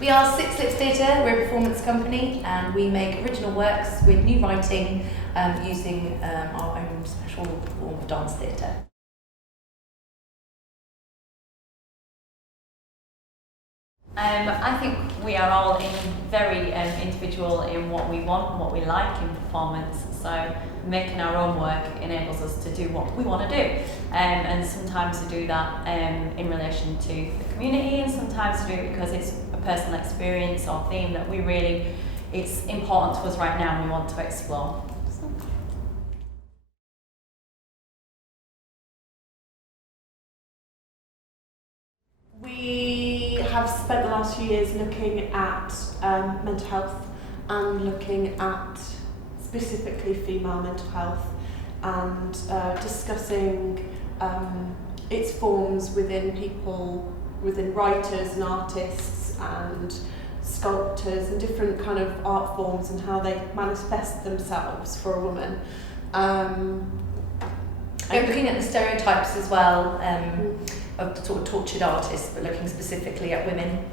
We are Six Lips Theatre. We're a performance company and we make original works with new writing using our own special form of dance theatre. I think we are all very individual in what we want, what we like in performance. So making our own work enables us to do what we want to do, and sometimes to do that in relation to the community, and sometimes to do it because it's a personal experience or theme that it's important to us right now and we want to explore. We have spent the last few years looking at mental health and looking at specifically female mental health and discussing its forms within people, within writers and artists and sculptors and different kind of art forms and how they manifest themselves for a woman. We're looking at the stereotypes as well. Of the sort of tortured artists, but looking specifically at women.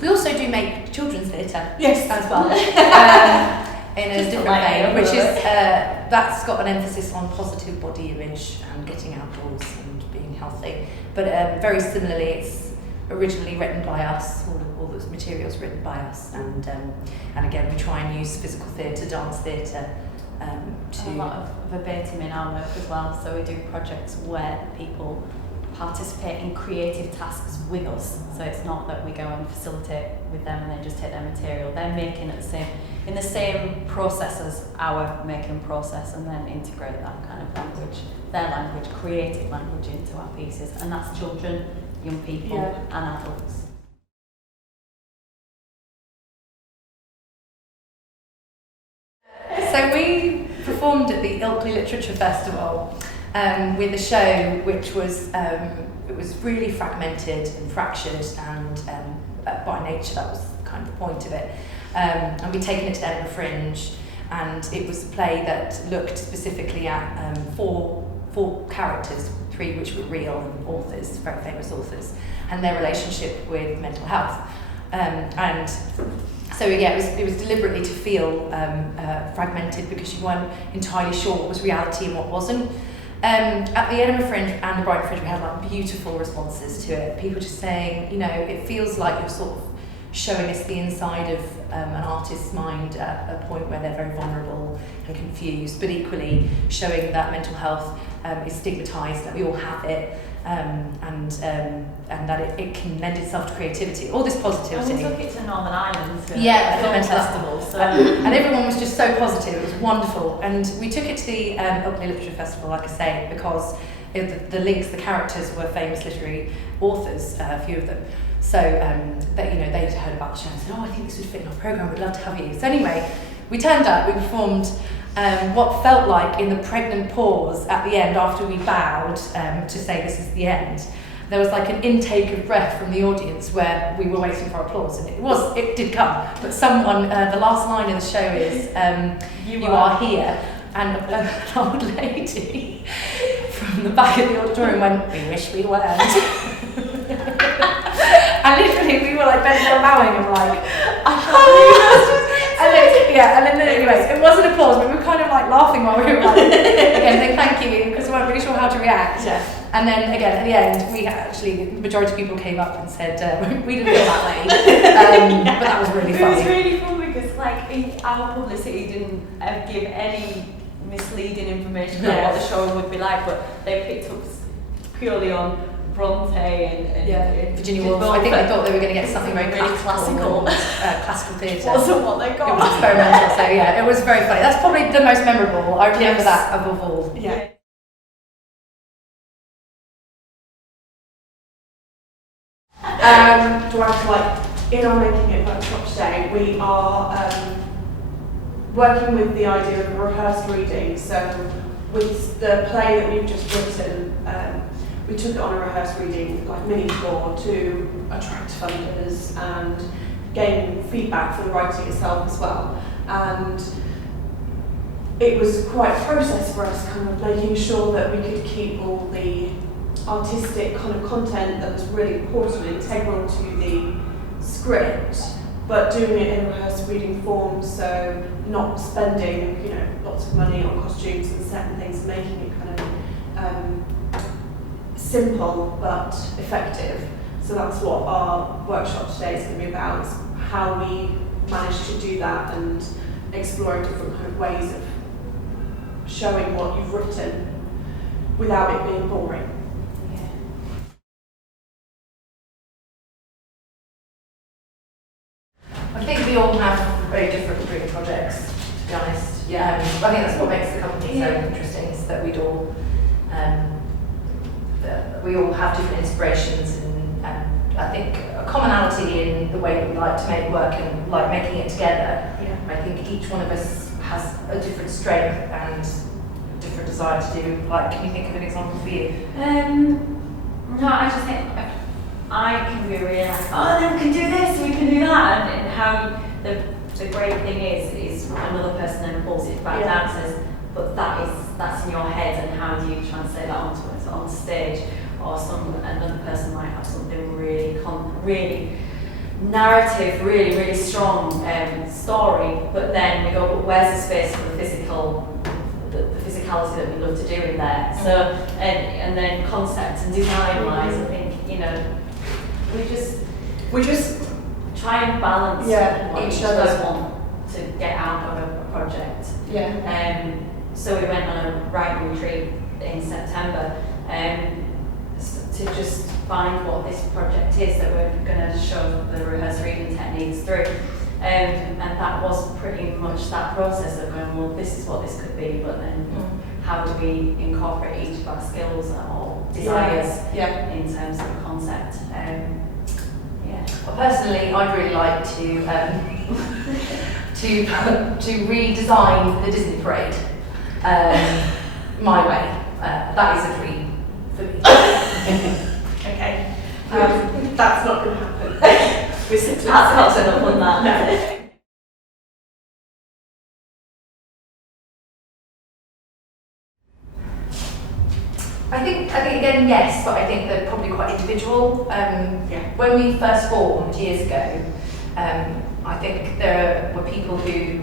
We also do make children's theatre, yes, as well, in a different vein, which is that's got an emphasis on positive body image and getting outdoors and being healthy. But very similarly, it's originally written by us. All those materials written by us, and again we try and use physical theatre, dance theatre. A lot of verbatim in our work as well, so we do projects where people participate in creative tasks with us, so it's not that we go and facilitate with them and then just take their material. They're making it in the same process as our making process, and then integrate that kind of language, their language, creative language into our pieces, and that's children, young people and adults. So we performed at the Ilkley Literature Festival with a show which was it was really fragmented and fractured, and by nature that was kind of the point of it. And we'd taken it to the Edinburgh Fringe, and it was a play that looked specifically at four characters, three which were real and authors, very famous authors, and their relationship with mental health. And so yeah, it was deliberately to feel fragmented because you weren't entirely sure what was reality and what wasn't. At the Edinburgh Fringe and the Brighton Fringe, we had like beautiful responses to it. People just saying, it feels like you're sort of showing us the inside of an artist's mind at a point where they're very vulnerable and confused, but equally showing that mental health is stigmatised, that we all have it. And that it can lend itself to creativity, all this positivity. And we took it to Northern Ireland for a film festival, so. and everyone was just so positive. It was wonderful, and we took it to the Ilkley Literature Festival, like I say, because the links, the characters were famous literary authors, a few of them. So they'd heard about the show and said, "Oh, I think this would fit in our programme. We'd love to have you." So anyway, we turned up. We performed. What felt like in the pregnant pause at the end after we bowed to say this is the end, there was like an intake of breath from the audience where we were waiting for applause, and it did come, but someone, the last line of the show is you are here, and an old lady from the back of the auditorium went, "We wish we weren't." And literally we were like bending and bowing and like, I can't believe this. And then anyway, it wasn't applause, but we were kind of like laughing while we were like, again, saying thank you, because we weren't really sure how to react. Yeah. And then again, at the end, the majority of people came up and said, we didn't feel that way. But that was really funny. It was really fun because our publicity didn't give any misleading information about what the show would be like, but they picked up purely on Bronte and Virginia Woolf. I think they thought they were going to get something very really classical theatre. Wasn't what they got. It was experimental, so yeah, it was very funny. That's probably the most memorable. I remember that above all. Yeah. In our Making It workshop today, we are working with the idea of a rehearsed reading. So with the play that we've just written, we took it on a rehearsed reading, like mini tour, to attract funders and gain feedback for the writing itself as well. And it was quite a process for us, kind of making sure that we could keep all the artistic kind of content that was really important and integral to the script, but doing it in a rehearsed reading form, so not spending, you know, lots of money on costumes and set and things, making it kind of simple but effective. So that's what our workshop today is going to be about, is how we manage to do that and exploring different kind of ways of showing what you've written without it being boring. I think we all have very different dream projects, to be honest. I think that's what makes the company so interesting, is that we all have different inspirations and I think a commonality in the way that we like to make work and like making it together. I think each one of us has a different strength and a different desire to do. Like, can you think of an example for you? No, I just think I can be really like, oh, then we can do this, we can do that, and how the great thing is another person then pulls it back down and says, but that's in your head, and how do you translate that on stage? Or another person might have something really narrative, really strong story, but then we go, but where's the space for the physicality that we love to do in there? So and then concept and design wise, I think, you know, we just try and balance what each other want to get out of a project. So we went on a writing retreat in September to just find what this project is that we're going to show the rehearsed reading techniques through. And that was pretty much that process of going, well, this is what this could be, but then how do we incorporate each of our skills or desires in terms of the concept? Well, personally, I'd really like to redesign the Disney parade my way. That is a dream for me. Okay. That's not going to happen. That's not enough on that. No. I think again, yes, but I think they're probably quite individual. When we first formed years ago, I think there were people who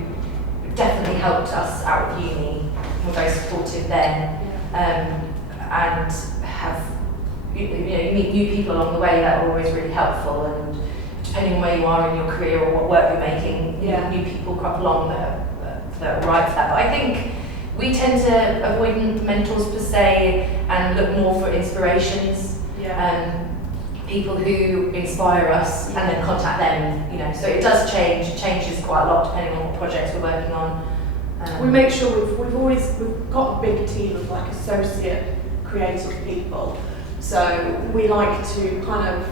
definitely helped us out of uni, were very supportive then, and have, you meet new people along the way that are always really helpful, and depending on where you are in your career or what work you're making, new people crop along that are right for that. But I think we tend to avoid mentors per se and look more for inspirations, people who inspire us, and then contact them. So it does change. It changes quite a lot depending on what projects we're working on. We make sure we've got a big team of like associate creative people. So we like to kind of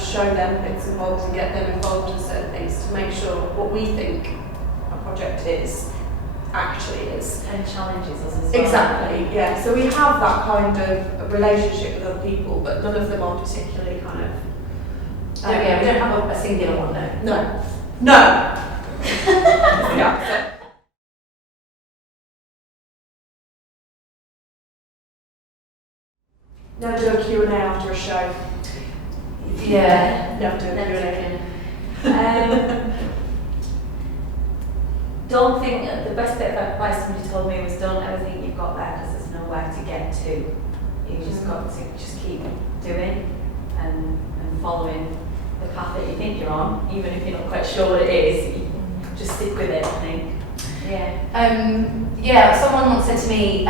show them bits and bobs and get them involved in certain things to make sure what we think a project is actually is. And challenges us as well. Exactly, yeah. So we have that kind of relationship with other people, but none of them are particularly kind of... we don't have a singular one, no. No. Yeah. Never do a Q&A after a show. Never do a Q&A. Don't think, the best bit of advice somebody told me was don't ever think you've got there because there's nowhere to get to. You just got to just keep doing and following the path that you think you're on, even if you're not quite sure what it is. You just stick with it, I think. Someone once said to me,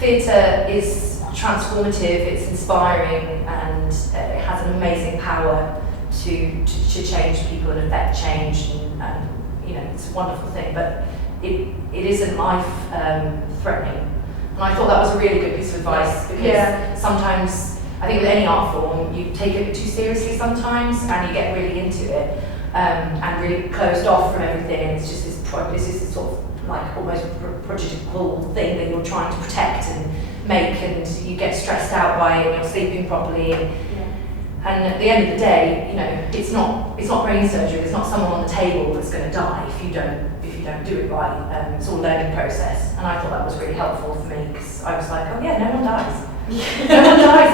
theatre is transformative, it's inspiring, and it has an amazing power to change people and affect change, and it's a wonderful thing, but it isn't life threatening. And I thought that was a really good piece of advice, because sometimes I think with any art form you take it too seriously sometimes, and you get really into it and really closed off from everything, and it's just this sort of like almost prodigal thing that you're trying to protect and make, and you get stressed out by it, and you're sleeping properly, and at the end of the day, it's not brain surgery. There's not someone on the table that's going to die if you don't don't do it right. It's all a learning process, and I thought that was really helpful for me because I was like, oh yeah, no one dies. No one dies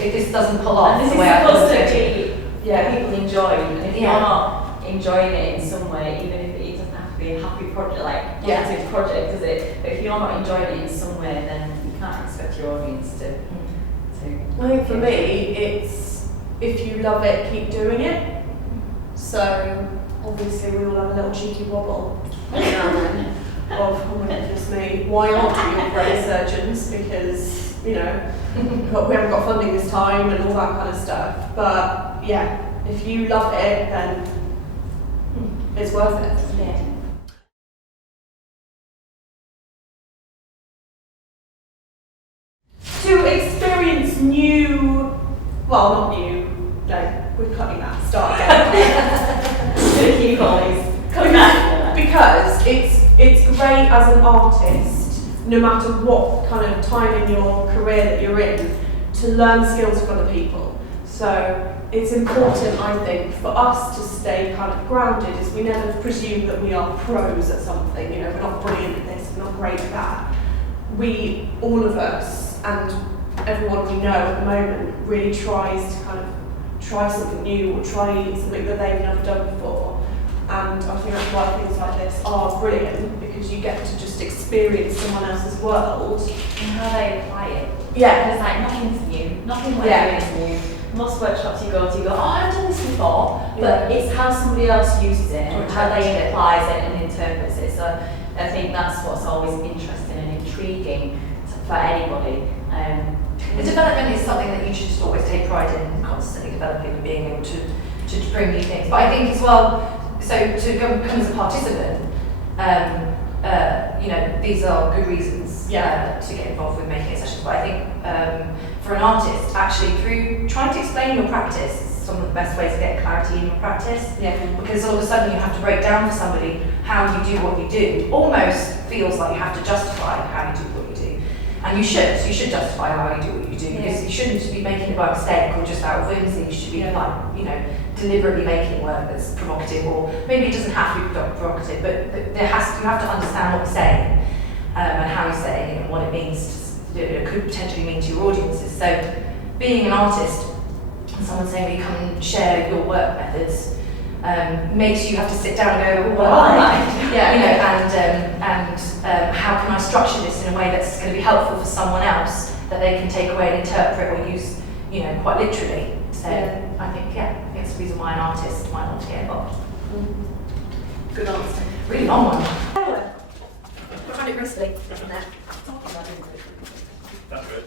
if this doesn't pull off. And this the way is I supposed thought to it. be people enjoy, and if Yeah. you're not enjoying it in some way, even if it doesn't have to be a happy project, like positive project, does it? But if you're not enjoying it in some way, then you can't expect your audience to. I think for me, it's if you love it, keep doing it. So obviously we all have a little cheeky wobble every now and then of, oh my goodness me, why aren't we all brain surgeons? Because, you know, we haven't got funding this time and all that kind of stuff. But yeah, if you love it, then it's worth it. Yeah. To experience new, well, not new, no, we're cutting that, start again. Keep always coming back. Because it's great as an artist, no matter what kind of time in your career that you're in, to learn skills from other people. So it's important, I think, for us to stay kind of grounded, as we never presume that we are pros at something. You know, we're not brilliant at this, we're not great at that. We, all of us, and everyone we know at the moment, really tries to kind of try something new or try something that they've never done before. And I think that's why things like this are brilliant, because you get to just experience someone else's world. And how they apply it. Yeah. It's like nothing's new, nothing we're doing is new. Most workshops you go, oh, I've done this before, but it's how somebody else uses it and how they applies it and interprets it. So I think that's what's always interesting and intriguing for anybody. The development is something that you should just always take pride in, constantly developing and being able to bring new things. But I think as well, so to become as a participant, you know, these are good reasons to get involved with making a session. But I think for an artist, actually through trying to explain your practice is some of the best ways to get clarity in your practice. Yeah. Because all of a sudden you have to break down for somebody how you do what you do. Almost feels like you have to justify how you do what you do. And you should justify how you do what you do, because you shouldn't be making it by mistake or just out of whimsy. You should be like, you know, deliberately making work that's provocative, or maybe it doesn't have to be provocative, but you have to understand what you're saying and how you're saying it and what it means it could potentially mean to your audiences. So being an artist and someone saying, will you come and share your work methods, makes you have to sit down and go, well, what am I? You know, and how can I structure this in a way that's going to be helpful for someone else that they can take away and interpret or use, you know, quite literally. So I think that's the reason why an artist might want to get involved. Good answer. Really long one. I found it gracefully. That's good.